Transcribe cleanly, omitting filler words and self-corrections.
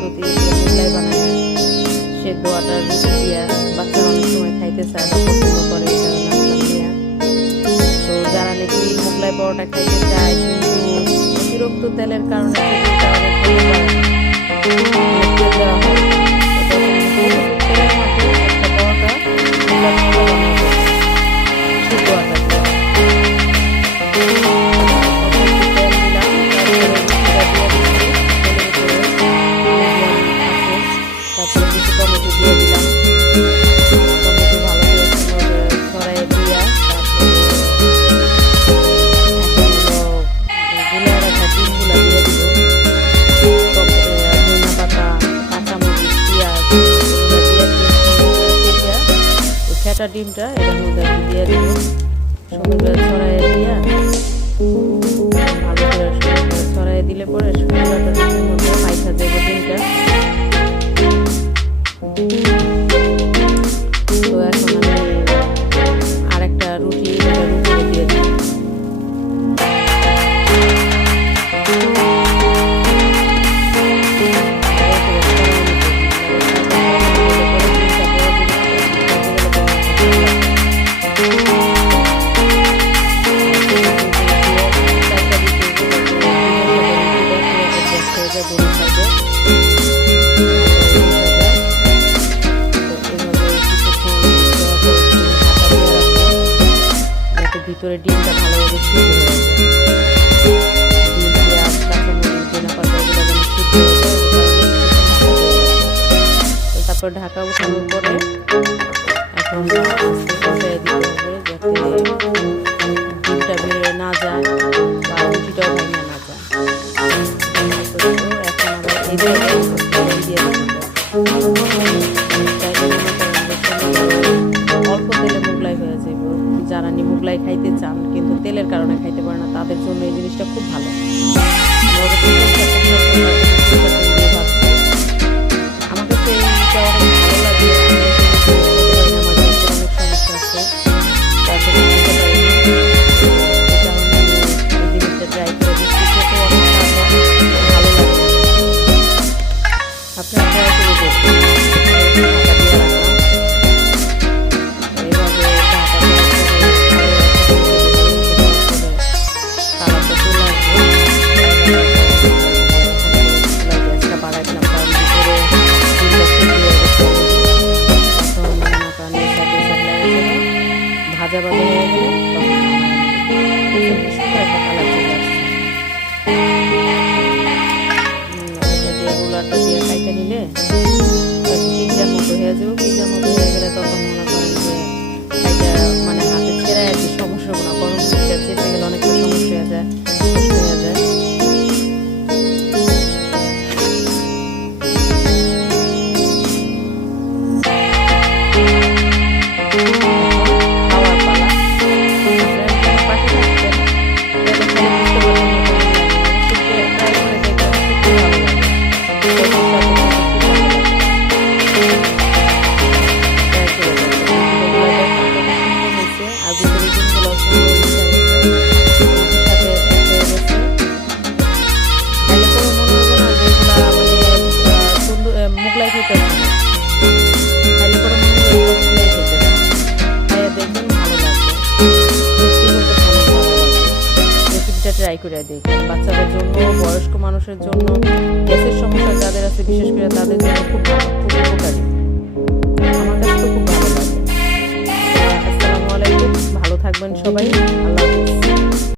পদ্ধতি মোগলাই বানায় সেদ্ধ আটার রুটি দিয়া বাচ্চারা অনেক সময় খাইতে চায় বা পছন্দ করে, এটা নাস্তা নিয়ে। তো যারা নাকি মোগলাই পরোটা খাইতে চায় কিন্তু অতিরিক্ত তেলের কারণে দেওয়া হয়, তেলের মধ্যে একটা পরোটা সিদ্ধ আটা তারপরে কিছু টমেটো দিয়ে দিলাম, টমেটো ভালো করে ছড়াই দিয়া তারপরে গুলা রাখা ডিমগুলা দিয়ে দিব, ধনিয়া পাতা, কাঁচামরিচ, পেঁয়াজ দিয়ে ফেটা ডিমটা এটার মধ্যে দিয়ে দিব, সুন্দর করে ছড়াই দিয়া ভালো করে ছড়াই দিলে পরে সুন্দর একটা ডিমের মধ্যে মাইখা দেবো ডিমটা। তো এখন আমি আরেকটা রুটি দিয়ে দিই। ভিতরে ডিমটা ভালোভাবে সিদ্ধ হয়ে যায়, ডিম, পেঁয়াজ, কাঁচামরিচ, ধনিয়া পাতা এগুলো যেন সিদ্ধ হয়ে যায়। তো তারপর ঢাকা উঠানোর পরে এখন উল্টায় দিতে হবে যাতে ডিমটা বেড়ে না যায় বা রুটিটাও ভেঙে না যায়। এখন আবার এই জায়গায় দিয়ে অল্প তেলে মোগলাই হয়ে যাবে। যারা মোগলাই খাইতে চান কিন্তু তেলের কারণে খাইতে পারে না তাদের জন্য এই জিনিসটা খুব ভালো। আমার কাছে এইটা অনেক ভালো লাগে, আমার অনেক সমস্যা আছে তার জন্য খেতে পারি না, এই কারণে এই জিনিসটা ট্রাই করে দেখছি, খেতে অনেক ভালো লাগে। আপনারা ট্রাই করে দেখুন। ভাজা ভাজা হয়ে গেলে সুন্দর একটা কালার চলে আসছে। রোলারটা দিয়ে খাইতে নিলে পিৎজার মতো হয়ে যাবে, পিৎজার মতো হয়ে গেলে তখন মনে করেন যে খাইতে মানে হাতে ছেড়ে আর কি সমস্যা হবে না, গরম পিৎজা চেপে গেলে অনেকটা সমস্যা হয়ে যায়, কষ্ট হয়ে যায়। মোগলাই খেতে খাইলে পরে মোগলাই খেতে খাইয়া দেখবেন ভালো লাগবে, রেসিপিটা ট্রাই করে দেখবেন। বাচ্চাদের জন্য, বয়স্ক মানুষের জন্য, গ্যাসের সমস্যা যাদের আছে বিশেষ করে তাদের জন্য খুব ভালো, খুব উপকারী। আমার কাছে তো খুব ভালো লাগে। আসসালামু আলাইকুম, ভালো থাকবেন সবাই।